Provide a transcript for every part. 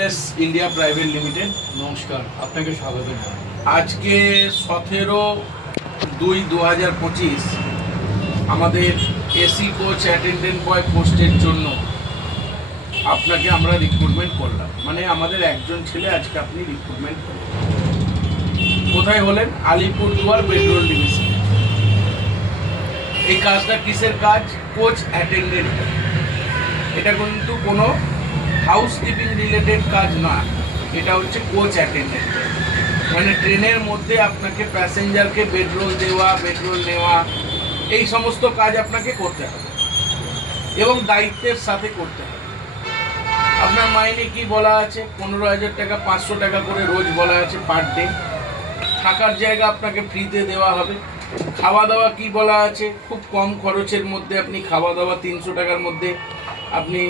Place India private limited নমস্কার, আপনাকে স্বাগত। আজকে সতেরো দুই দু হাজার পঁচিশ আমাদের এসি কোচ অ্যাটেন্ডেন্ট বয় পোস্টের জন্য আপনাকে আমরা রিক্রুটমেন্ট করলাম। মানে আমাদের একজন ছেলে আজকে আপনি রিক্রুটমেন্ট করলেন। কোথায় হলেন? আলিপুরদুয়ার বেডরোল ডিভিশন এই কাজটা কিসের কাজ? কোচ অ্যাটেন্ডেন্ট এটা কিন্তু কোনো হাউসকিপিং রিলেটেড কাজ না। এটা হচ্ছে কোচ অ্যাটেন্ডেন্ট মানে ট্রেনের মধ্যে আপনাকে প্যাসেঞ্জারকে বেডরোল দেওয়া বেডরোল নেওয়া, এই সমস্ত কাজ আপনাকে করতে হবে। এবং দায়িত্বের সাথে করতে হবে। আপনার মাইনে কি বলা আছে? পনেরো হাজার টাকা, পাঁচশো টাকা করে রোজ বলা আছে পার ডে থাকার জায়গা আপনাকে ফ্রিতে দেওয়া হবে। খাওয়া দাওয়া কি বলা আছে? খুব কম খরচের মধ্যে আপনি খাওয়া দাওয়া তিনশো টাকার মধ্যে আপনি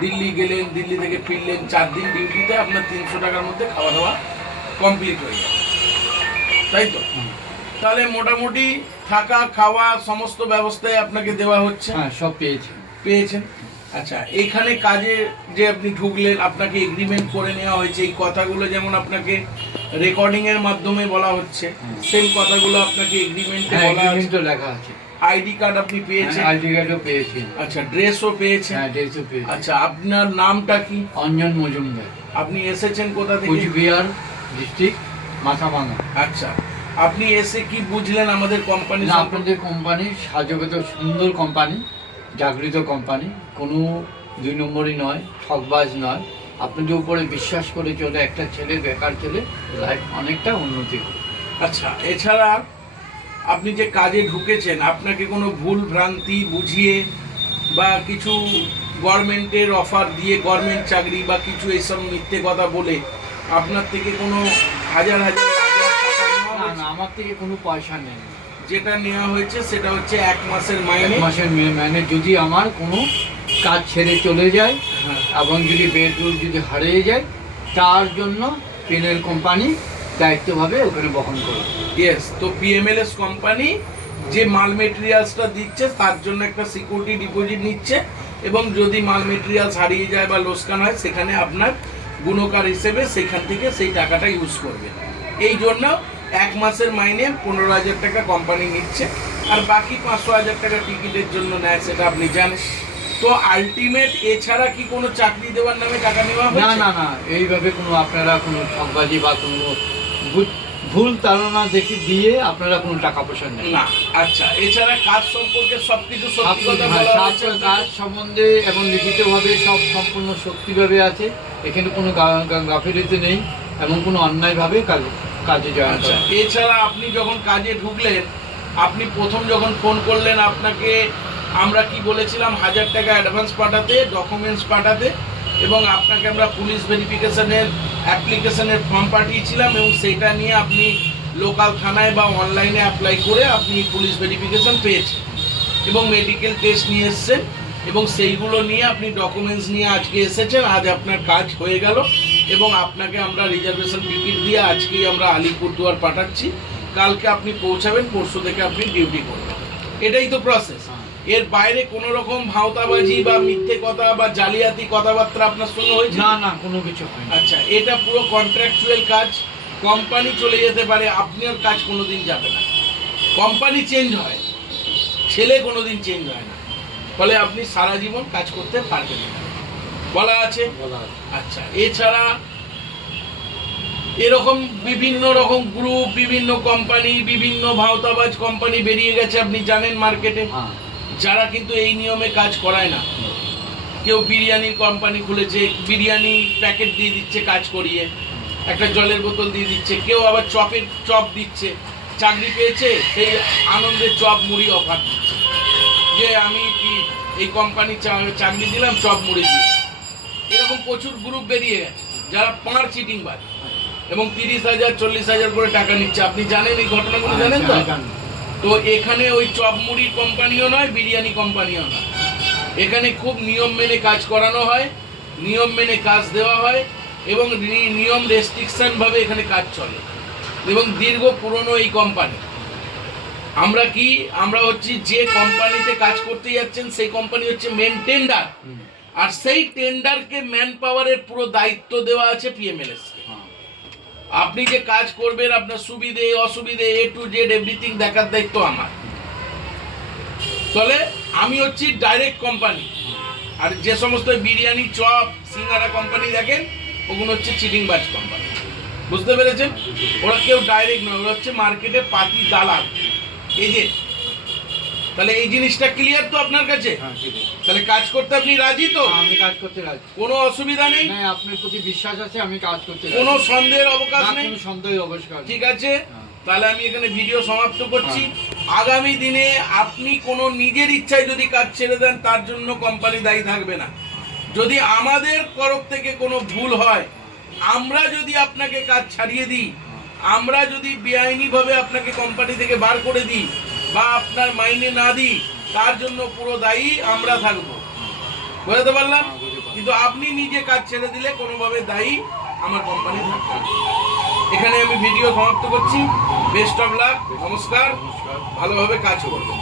দিল্লি গেলেন দিল্লি থেকে ফিরলেন চার দিন ডিউটিতে আপনার তিনশো টাকার মধ্যে খাওয়া দাওয়া কমপ্লিট হয়ে যাবে তাই তো? তাহলে মোটামুটি থাকা খাওয়া সমস্ত ব্যবস্থায় আপনাকে দেওয়া হচ্ছে? হ্যাঁ সব পেয়েছেন পেয়েছেন? আচ্ছা এখানে কাজে যে আপনি ঢুকলেন আপনাকে এগ্রিমেন্ট করে নেওয়া হয়েছে। এই কথাগুলো যেমন আপনাকে রেকর্ডিং এর মাধ্যমে বলা হচ্ছে। সেম কথাগুলো আপনাকে এগ্রিমেন্টে হ্যাঁ বলা আছে। আইডি কার্ড আপনি পেয়েছেন? আইডি কার্ডও পেয়েছি। আচ্ছা ড্রেসও পেয়েছেন? হ্যাঁ ড্রেসও পেয়েছি। আচ্ছা আপনার নামটা কি? অঞ্জন মজুমদার। আপনি এসেছেন কোথা থেকে? কুচবিহার ডিস্ট্রিক্ট মাথাভাঙা আচ্ছা আপনি এসে কি বুঝলেন আমাদের কোম্পানি আপনাদের কোম্পানি সাজগত সুন্দর কোম্পানি জাগৃত কোম্পানি কোনো দুই নম্বরই নয় ঠকবাজ নয়। আপনাদের উপরে বিশ্বাস করে চলে একটা ছেলে বেকার ছেলে লাইফ অনেকটা উন্নতি করে আচ্ছা এছাড়া আপনি যে কাজে ঢুকেছেন আপনাকে কোনো ভুল ভ্রান্তি বুঝিয়ে বা কিছু গভর্নমেন্টের অফার দিয়ে গভর্নমেন্ট চাকরি বা কিছু এইসব মিথ্যে কথা বলে আপনার থেকে কোনো হাজার হাজার না আমার থেকে কোনো পয়সা নেই। যেটা নেওয়া হয়েছে সেটা হচ্ছে এক মাসের মাইনে। মাসের মে- মানে যদি আমার কোনো কাজ ছেড়ে চলে যায় হ্যাঁ। এবং যদি বেডরুম যদি হারিয়ে যায় তার জন্য পেনের কোম্পানি দায়িত্বভাবে ওখানে বহন করে ইয়েস তো পিএমএলএস কোম্পানি যে মাল মেটেরিয়ালসটা দিচ্ছে তার জন্য একটা সিকিউরিটি ডিপোজিট নিচ্ছে এবং যদি মাল মেটেরিয়ালস হারিয়ে যায় বা লোসকান হয় সেখানে আপনার গুণকার হিসেবে সেখান থেকে সেই টাকাটা ইউজ করবে। এই জন্য এক মাসের মাইনে পনেরো হাজার টাকা কোম্পানি নিচ্ছে আর বাকি পাঁচশো হাজার টাকা টিকিটের জন্য নেয় সেটা আপনি জানেন। তো আলটিমেট এছাড়া কি কোনো চাকরি দেওয়ার নামে টাকা নেওয়া না না না এইভাবে কোনো আপনারা কোনো ঠকবাজি বা কোনো ভুল ধারণা দেখে দিয়ে আপনারা কোনো টাকা পয়সা নেন। না আচ্ছা এছাড়া কাজ সম্পর্কে হ্যাঁ, বলা হয়েছে। কাজ সম্বন্ধে এবং লিখিতভাবে সব সম্পূর্ণ সত্যিভাবে আছে। এখানে কোনো গা- গা- নেই এবং কোনো অন্যায়ভাবে কাজ কাজে যাওয়া আচ্ছা এছাড়া আপনি যখন কাজে ঢুকলেন আপনি প্রথম যখন ফোন করলেন আপনাকে আমরা কি বলেছিলাম হাজার টাকা অ্যাডভান্স পাঠাতে ডকুমেন্টস পাঠাতে এবং আপনাকে আমরা পুলিশ ভেরিফিকেশনের অ্যাপ্লিকেশনের ফর্ম পাঠিয়েছিলাম এবং সেটা নিয়ে আপনি লোকাল থানায় বা অনলাইনে অ্যাপ্লাই করে আপনি পুলিশ ভেরিফিকেশন পেয়েছেন এবং মেডিকেল টেস্ট নিয়ে এসছেন এবং সেইগুলো নিয়ে আপনি ডকুমেন্টস নিয়ে আজকে এসেছেন। আজ আপনার কাজ হয়ে গেল এবং আপনাকে আমরা রিজার্ভেশন টিকিট দিয়ে আজকেই আমরা আলিপুরদুয়ার পাঠাচ্ছি। কালকে আপনি পৌঁছাবেন, পরশু থেকে আপনি ডিউটি করবেন। এটাই তো প্রসেস। এর বাইরে কোনো রকম ভাওতাবাজি বা মিথ্যে কথা বা জালিয়াতি কথাবার্তা আপনার সঙ্গে হয়েছে? না না কোনো কিছু হয় না আচ্ছা এটা পুরো কন্ট্রাকচুয়াল কাজ। কোম্পানি চলে যেতে পারে আপনার কাজ কোনোদিন যাবে না। কোম্পানি চেঞ্জ হয় ছেলে কোনোদিন চেঞ্জ হয় না। ফলে আপনি সারা জীবন কাজ করতে পারবেন না। বলা আছে? বলা আছে। আচ্ছা এছাড়া এরকম বিভিন্ন রকম গ্রুপ বিভিন্ন কোম্পানি বিভিন্ন ভাওতাবাজ কোম্পানি বেরিয়ে গেছে আপনি জানেন মার্কেটে হ্যাঁ। যারা কিন্তু এই নিয়মে কাজ করায় না। কেউ বিরিয়ানির কোম্পানি খুলেছে, বিরিয়ানি প্যাকেট দিয়ে দিচ্ছে কাজ করিয়ে, একটা জলের বোতল দিয়ে দিচ্ছে, কেউ আবার চপের চপ দিচ্ছে। চাকরি পেয়েছে, সেই আনন্দে চপ মুড়ি অফার দিচ্ছে। যে আমি কি এই কোম্পানি চাকরি দিলাম, চপ মুড়ি দিয়ে। এরকম প্রচুর গ্রুপ বেরিয়ে গেছে, যারা পাঁড় চিটিং বাজ এবং তিরিশ হাজার, চল্লিশ হাজার করে টাকা নিচ্ছে। আপনি জানেন এই ঘটনাগুলো জানেন তো? হ্যাঁ। তো এখানে ওই চপ মুড়ির কোম্পানিও নয় বিরিয়ানি কোম্পানিও নয়। এখানে খুব নিয়ম মেনে কাজ করানো হয় নিয়ম মেনে কাজ দেওয়া হয় এবং নিয়ম রেস্ট্রিকশন ভাবে এখানে কাজ চলে এবং দীর্ঘ পুরনো এই কোম্পানি। আমরা কি আমরা হচ্ছি যে কোম্পানিতে কাজ করতে যাচ্ছেন সেই কোম্পানি হচ্ছে মেন টেন্ডার আর সেই টেন্ডারকে ম্যান পাওয়ারের পুরো দায়িত্ব দেওয়া আছে পিএমএলএস আপনি যে কাজ করবেন, আপনার সুবিধে, অসুবিধে এ টু জেড এভরিথিং দেখার দায়িত্ব আমার। তাহলে আমি হচ্ছি ডাইরেক্ট কোম্পানি আর যে সমস্ত বিরিয়ানি, চপ, সিঙ্গারা কোম্পানি দেখেন, ওগুলো হচ্ছে চিটিং বাজ কোম্পানি বুঝতে পেরেছেন? ওরা কেউ ডাইরেক্ট নয়, ওরা হচ্ছে মার্কেটে পাতি দালাল। এজেন্ট তাহলে এই জিনিসটা ক্লিয়ার তো আপনার কাছে? হ্যাঁ তাহলে কাজ করতে আপনি রাজি তো? হ্যাঁ, আমি কাজ করতে রাজি। কোনো অসুবিধা নেই? না আপনার প্রতি বিশ্বাস আছে আমি কাজ করতে। কোনো সন্দেহের অবকাশ নেই? কোনো সন্দেহের অবকাশ ঠিক আছে। হ্যাঁ। তাহলে আমি এখানে ভিডিও সমাপ্ত করছি। আগামী দিনে আপনি কোনো নিজের ইচ্ছায় যদি কাজ ছেড়ে দেন তার জন্য কোম্পানি দায়ী থাকবে না। যদি আমাদের তরফ থেকে কোনো ভুল হয় আমরা যদি আপনাকে কাজ ছাড়িয়ে দিই আমরা যদি বেআইনিভাবে আপনাকে কোম্পানি থেকে বার করে দিই বা আপনার মাইনে না দিই, তার জন্য পুরো দায়ী আমরা থাকব বুঝতে পারলাম। কিন্তু আপনি নিজে কাজ ছেড়ে দিলে কোনোভাবে দায়ী আমার কোম্পানি থাকবে। এখানে আমি ভিডিও সমাপ্ত করছি বেস্ট অফ লাভ নমস্কার ভালোভাবে কাজ করবেন